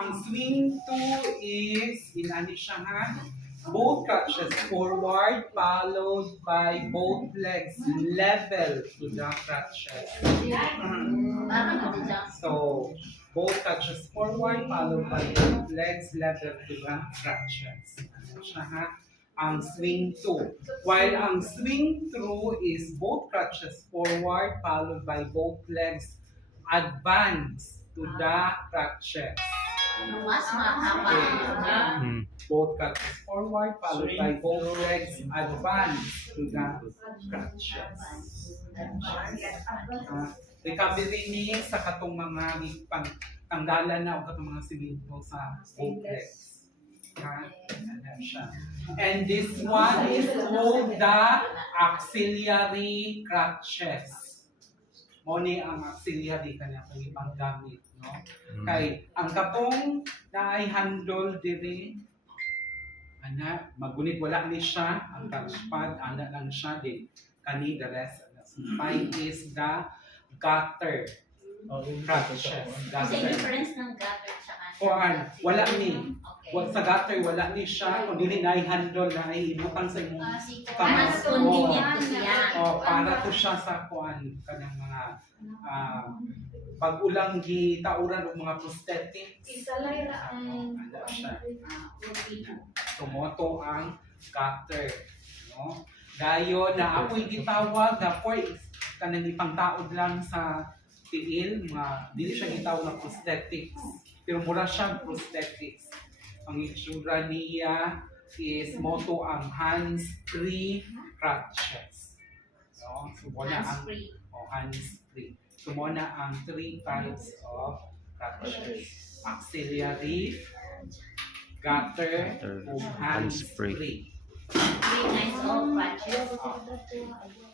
ang swing 2 is, inani siya ha? Both crutches forward, followed by both legs level to the crutches. So, both crutches forward, followed by both legs level to the crutches. Ano siya ha? Ang swing 2. While ang swing through is both crutches forward, followed by both legs advance to the crutches. Mas mahaba. Both crutches forward, followed by both legs advance to the crutches. Recovery ni sa katong mga pangtanggalan na o katong mga simento sa both legs. And this one is called the auxiliary crutches. Moni ang auxiliary kanya kung ibang gamit, no? Kay ang katong na ay handle diri ana magunit wala ni siya ang touchpad ana lang siya din kani the rest spine is the gutter crutches. Kasi difference ng gutter tsaka Kuan, wala ni. Wag sa gutter wala ni siya kung dili na i-handle na ay ibutang sa imong para sa convenience niya. para to siya sa kuan kanang mga pag-ulang gitauran og mga prosthetics. Isalay ra ang Ano siya? Tumoto ang gutter, no? Dayon na ako'y gitawag na for kanang ipangtaod lang sa tiil, mga dili siya gitawag na prosthetics. Pero mura siyang prosthetics. Ang itsura niya is moto ang hands-free crutches. No? So, muna ang hands-free. So, muna ang 3 types of crutches. Auxiliary, gutter, o hands-free. 3 kinds of crutches.